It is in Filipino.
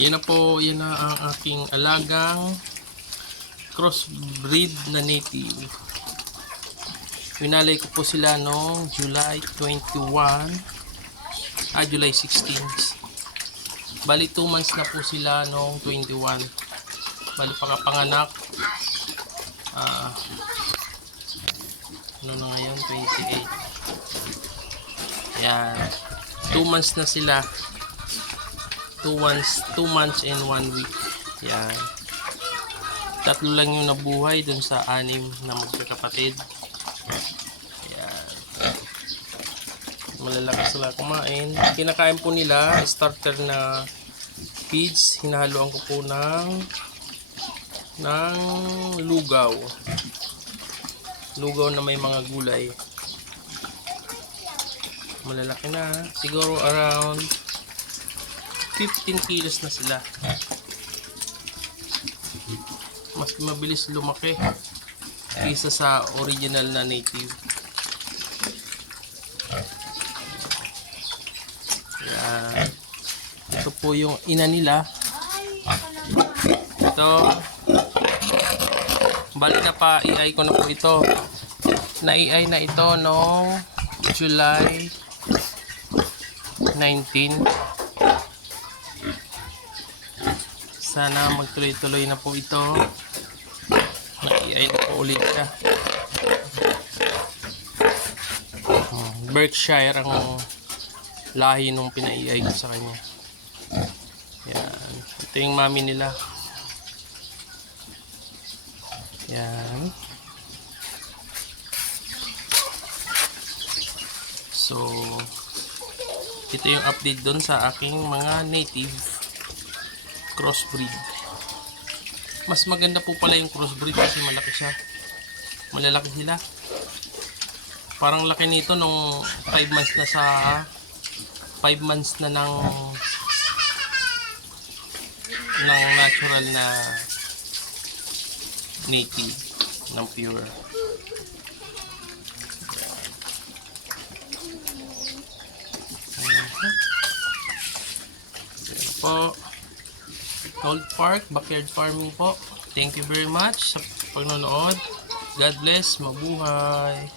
Yan na po, yan na ang aking alagang crossbreed na native. Winalay ko po sila noong July 21, July 16. Bali 2 months na po sila noong 21. Bali pakapanganak ano na ngayon, 28. Yan, 2 months na sila. 2 months and 1 week. Yan. 3 lang yung nabuhay dun sa 6 na magkakapatid. Yan. Malalaki sila kumain. Kinakain po nila starter na feeds. Hinahaluan ko po ng lugaw. Lugaw na may mga gulay. Malalaki na. Siguro around 15 kilos na sila. Mas mabilis lumaki kaysa sa original na native. Yan. Ito po yung ina nila. Ito. Bali na pa i-ay ko na po ito. Na-i-ay na ito noong July 19. Sana magtuloy-tuloy na po ito. Na-i-ay na po ulit siya. Berkshire ang lahi nung pina-i-ay ko sa kanya. Yan. Ito yung mami nila. Yan. So, ito yung update dun sa aking mga native crossbreed. Mas maganda po pala yung crossbreed kasi malaki siya. Malalaki sila. Parang laki nito nung 5 months na sa 5 months na ng natural na native ng pure. Ayan po. Gold Park, backyard farming po. Thank you very much sa pagnonood. God bless, mabuhay.